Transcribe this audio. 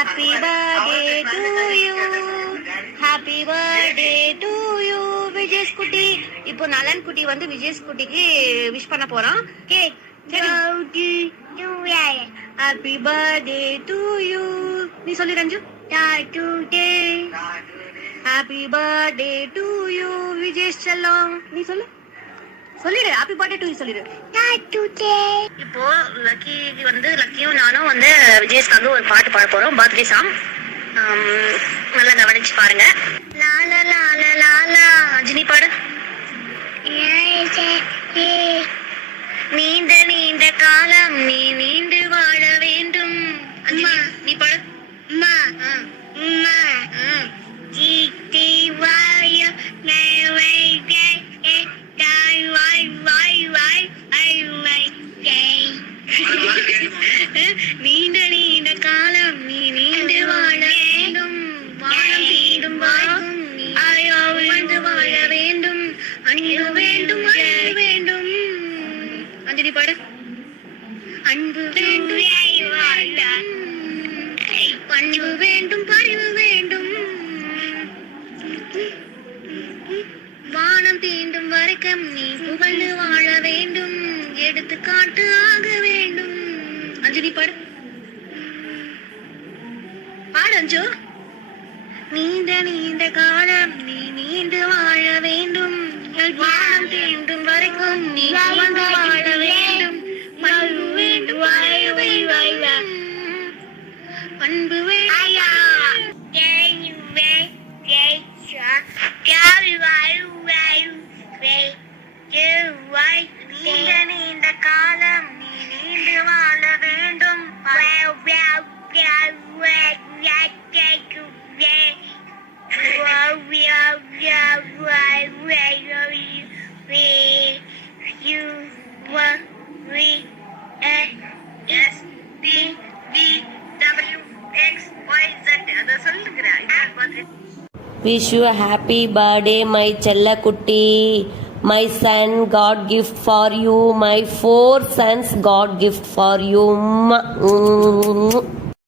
Happy birthday to you, happy birthday to you Vijesh குட்டி. இப்போ நலன் குட்டி வந்து விஜேஷ் குட்டிக்கு விஷ் பண்ண போறான். Cake happy birthday to you நீ சொல்லி Ranju. Happy birthday to you Vijesh செல்லம் நீ சொல்லு. சொல்லிடு ஹாப்பி பர்த்டே டு யூ சொல்லிடு. இப்போ லக்கியும் நானும் வந்து விஜேஷ்காக ஒரு பாட்டு பாட போறோம், பர்த்டே சாங். நல்லா கவனிச்சு பாருங்க. லாலா லாலா லாலா அஜினி பாடு. நீண்ட நீண்ட காலம் நீ நீண்டு வாழ வேண்டும். நீ பாடு. நீண்ட நீண்ட காலம் நீ நீண்டு வாழ வேண்டும், வாழம் தீண்டும் வாழும் நீ வாழ்ந்து வாழ வேண்டும், அன்பு வேண்டும் அன்பு வேண்டும். அஞ்சலி பாடு. அன்பு வேண்டும் பணிவு வேண்டும் பரிவு வேண்டும், வானம் தீண்டும் வரைக்கும் நீ புகழ்ந்து வாழ வேண்டும், எடுத்துக்காட்டு ஆக வேண்டும். அஞ்சலி பாடு. பாடு அஞ்சு. நீண்ட நீண்ட காலம் நீ நீண்டு வாழ வேண்டும், வானம் தீண்டும் வரைக்கும் நீ புகழ்ந்து வாழ வேண்டும், பண்பு வேண்டும் பண்பு நீண்ட நீண்ட காலம் நீ நீண்டு வாழ வேண்டும், Wish you a happy birthday, my chella kutti. My son, God gift for you. My 4 sons, God gift for you.